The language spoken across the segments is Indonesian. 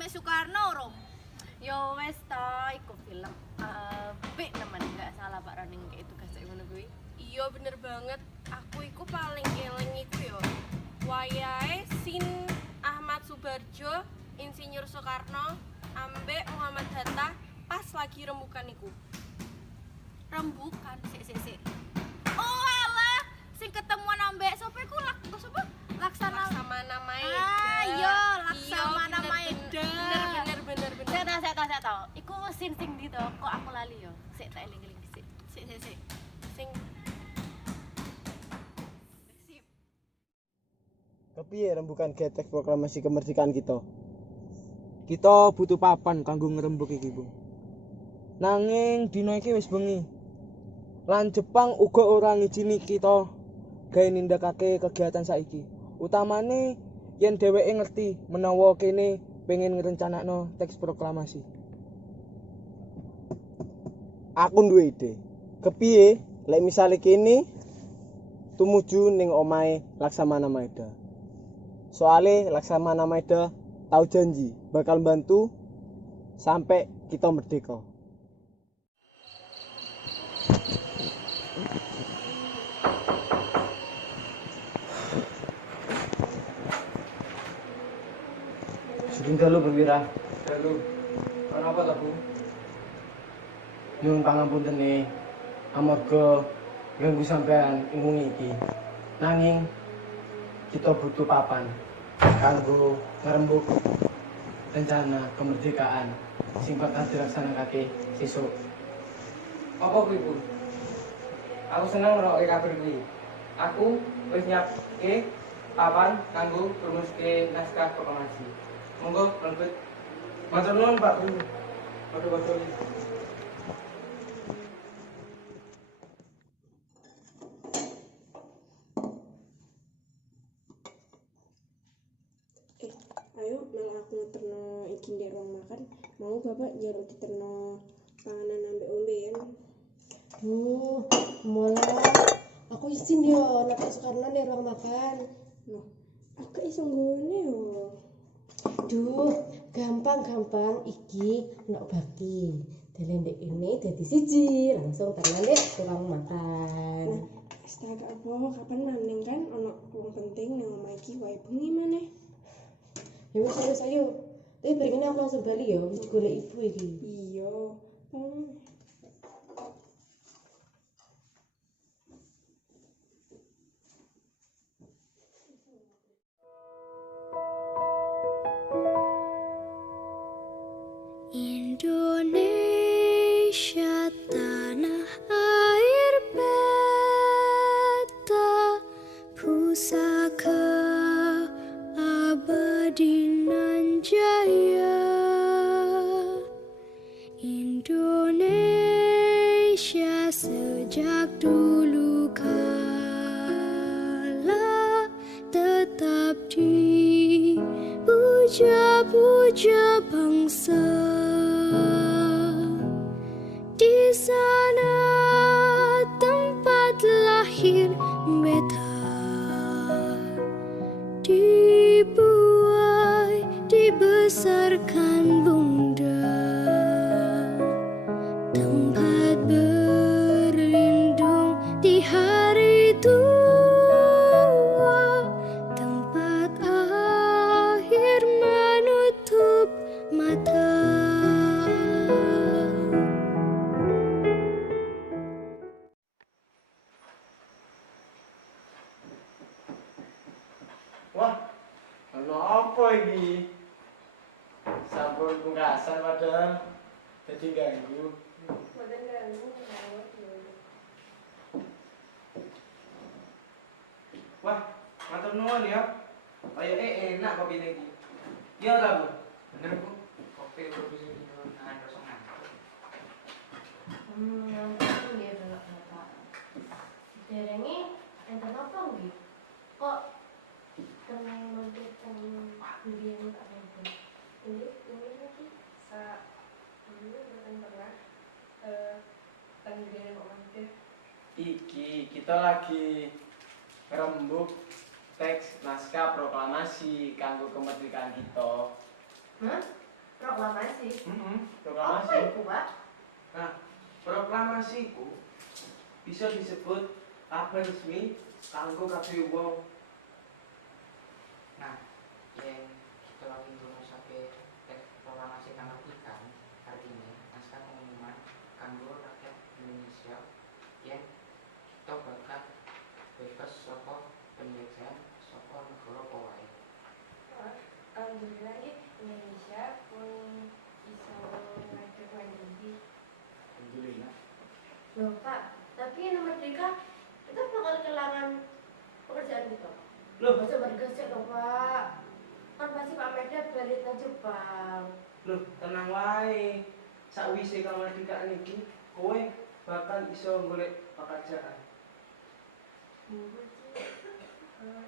filme Soekarno, Rom. Yo wes ta, iku film apik nemen enggak salah Pak Roning kayak itu kasih ngono kuwi. Iya bener banget. Aku iku paling eling iku yo. Wayahe Sin Ahmad Subarjo, Insinyur Soekarno, ambek Muhammad Hatta pas lagi rembukan iku. Rembukan, sik. Oh alah, sing ketemuan ambek sapa iku sapa? Laksamana Maeda. Ah, iya, Laksamana Maeda. Bener. Saya tahu. Iku sing di to, kok aku lali yo. Sik tak eling-eling sik. Sik. Sing Kepiye rembukan getek proklamasi kemerdekaan kita? Kita butuh papan kanggo ngrembug iki, Bu. Nanging dina iki wis bengi. Lan Jepang uga ora ngijini kita gawe nindakake kegiatan saiki. Utamane yen dheweke ngerti menawa kene pengen ngrencanakno teks proklamasi. Aku duwe ide. Kepiye lek misale kene tumuju ning omahe Laksamana Maeda. Soale Laksamana Maeda tahu janji bakal bantu sampai kita merdeka. Sedih dalu Perwira. Dalu. Kenapa ta, Bu? Nyuwun pangapunten amarga ganggu sampean ing wengi iki. Nanging kita butuh papan kanggo ngrembug rencana kemerdekaan sing bakal dilaksanakake sesuk. Apa kuwi, Bu? Aku seneng ngrungokke kabar kuwi. Aku wis nyiapke papan kanggo rumuske naskah proklamasi. Monggo mlebet. Matur nuwun, Pak Guru. Padha-padha. Ayo malah aku ngeterno iki ndek ruang makan. Mau Bapak njaluk diterno panganan ambek omben. Mola aku izin yo nek Soekarno ndek ruang makan. Loh, aku iso nggone yo. Gampang iki nek bakti. Delen ndek ini dadi siji, langsung tenan ndek ruang makan. Astaga apa kapan maning kan ono wong penting nang omah iki wae bengi maneh. Ya wis ayo. Tapi berikutnya aku langsung balik ya, wis golek ibu iki. Iya. Indonesia tanah air beta pusaka abadi nan jaya. Indonesia sejak dulu kala tetap dipuja-puja bangsa. Di sana tempat lahir beta, dibuai, dibesarkan bunda, tempat berlindung di hari tua, tempat akhir menutup mata. Wah, ono apa iki? Sampun pungkasan padahal dadi ganggu. Mboten ganggu. Wah, matur nuwun ya. Kaya enak kopi iki. Iya ta, Bu? Bener, Bu. Kopi produksi nangan rasa ngantuk. Ampun ya Bapak. Derenge enten apa nggih? Kok tenang mampir teng biyen tak nonton. Ini lagi bukan pernah tanggilan kok mampir. Iki kita lagi ngrembug teks naskah proklamasi kanggo kemerdekaan kita. Hah? Proklamasi. Proklamasi. Apa iku, Pak? Nah, proklamasi iku bisa disebut kabar resmi kanggo kabeh wong. Nah, yang kita lagi dulu sampai proklamasi tanggal 3 hari ini, naskah pengumuman kanggo rakyat Indonesia yang kita bakal bebas saka penjajahan saka negara kawae. Alhamdulillah Indonesia pun bisa ngadeg mandiri. Alhamdulillah. Loh Pak, tapi yang merdeka kita bakal kehilangan pekerjaan kita. Loh, Coba digesek loh Pak. Kan pasti Pak Meda balik ke Jepang. loh, tenang wae. Sakwise kamardikaan iki, kowe bakal iso golek pekerjaan.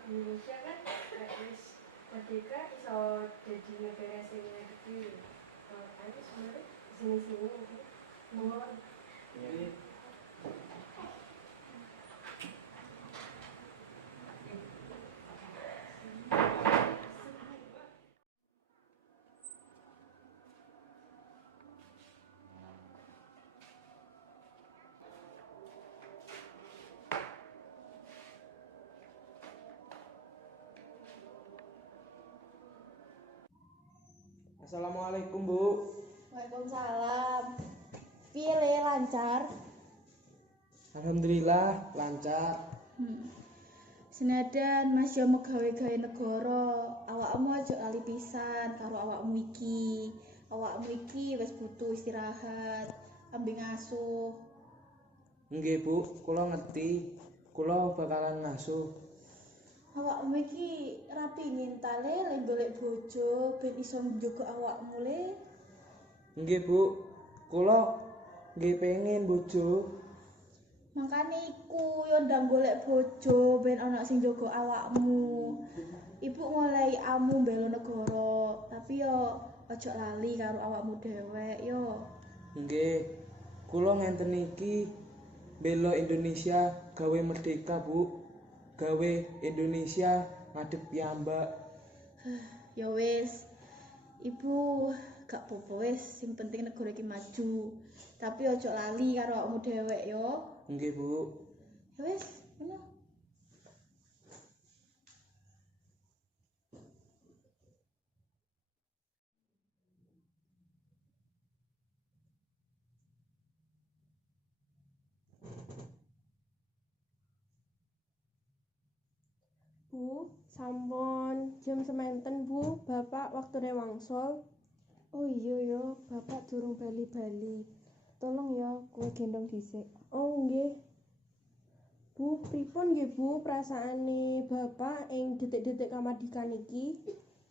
Indonesia kan wis merdeka iso jadi negara sing gede. Kan sebenarnya sini-sini mungkin. Mohon. Iya. Assalamualaikum, Bu. Waalaikumsalam. Piye le, lancar? Alhamdulillah lancar. Senajan Mas yo megawe-gawe negara, awakmu aja lali pisan karo awakmu iki. Awakmu iki wis butuh istirahat, ambil ngasuh. Nggih, Bu, kula ngerti. Kula bakalan ngasuh. Awakmu iki rapi ngintale le golek bojo ben iso njogo awakmu le. Nggih, Bu. Kula nggih pengen bojo. Makane iku yo ndang golek bojo ben ana sing njogo awakmu. Ibu ngolehi amu mbela negara, tapi yo aja lali karo awakmu dhewek yo. Nggih. Kula ngenten iki bela Indonesia gawe merdeka, Bu. Gawe Indonesia ngadeg piyambak. Ya wis. Ibu gak apa-apa wis, sing penting negara iki maju. Tapi aja lali karo awakmu dhewek yo. Nggih, Bu. Ya wis, ngono. Bu, sampun jam semanten Bu, Bapak waktune wangsul. Oh iya ya, Bapak durung bali-bali. Tolong ya, kowe gendong dhisik. Oh nggih. Bu, pripun nggih Bu perasaane Bapak ing detik-detik kamardikan iki?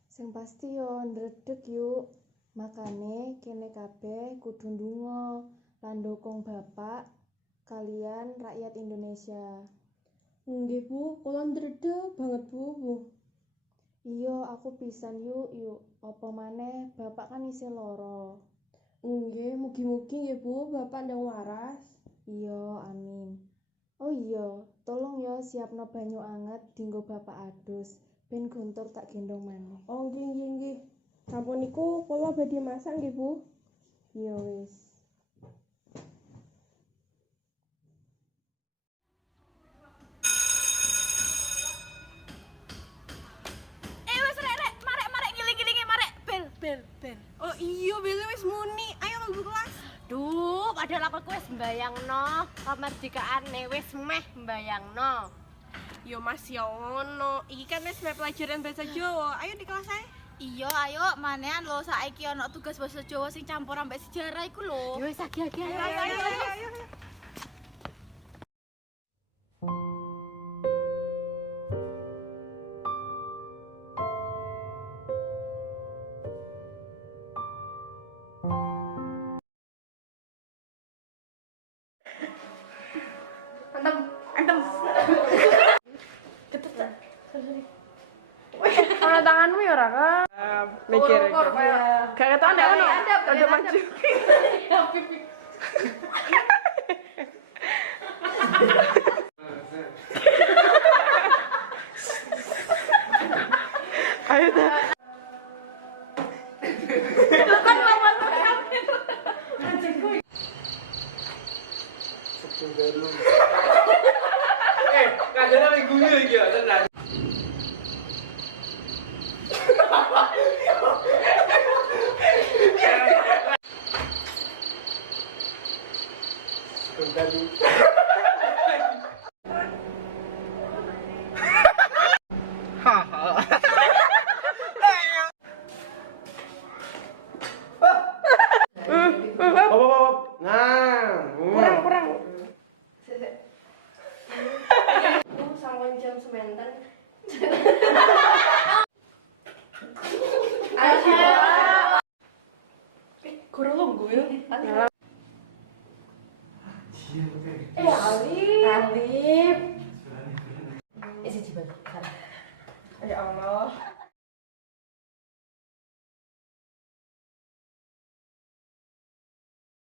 Sing pasti yo ndredeg yuk. Makane kene kabeh kudu ndonga lan ndukung Bapak kalian rakyat Indonesia. Nggih Bu, kula ndredeg banget Bu. Iya, aku pisan yuk. Apa maneh Bapak kan isih lara. Nggih, mugi-mugi nggih Bu, Bapak ndang waras. Iya, amin. Oh iya, tolong ya siapno banyu anget dinggo Bapak adus, ben guntur tak gendong maneh. Oh nggih. Sampun niku kula badhe masak nggih Bu. Iya wis. Wis rek, marek ngiling-ngilingi marek. Bel. Oh iya, beli wis muni. Ayo mlebu kelas. Duh, padahal aku wis mbayangno kamardikaane wis meh mbayangno. Yo Mas yo ngono. Iki kan wis meh pelajaran bahasa Jawa. Ayo di kelas ae. Iya, ayo manehan lho saiki ana tugas bahasa Jawa sing campur ambek sejarah iku lho. Yo wis agi-agi ayo. Ayo. Ana tanganmu ya ora kan? Mikir. Gak ketok ndek ono. Ada maju. Ayo dah. Kadang minggu iki ya tenan. Sampun jam sementen. Kurang lungguh ya. Alif. Isi jibat. Ya Allah.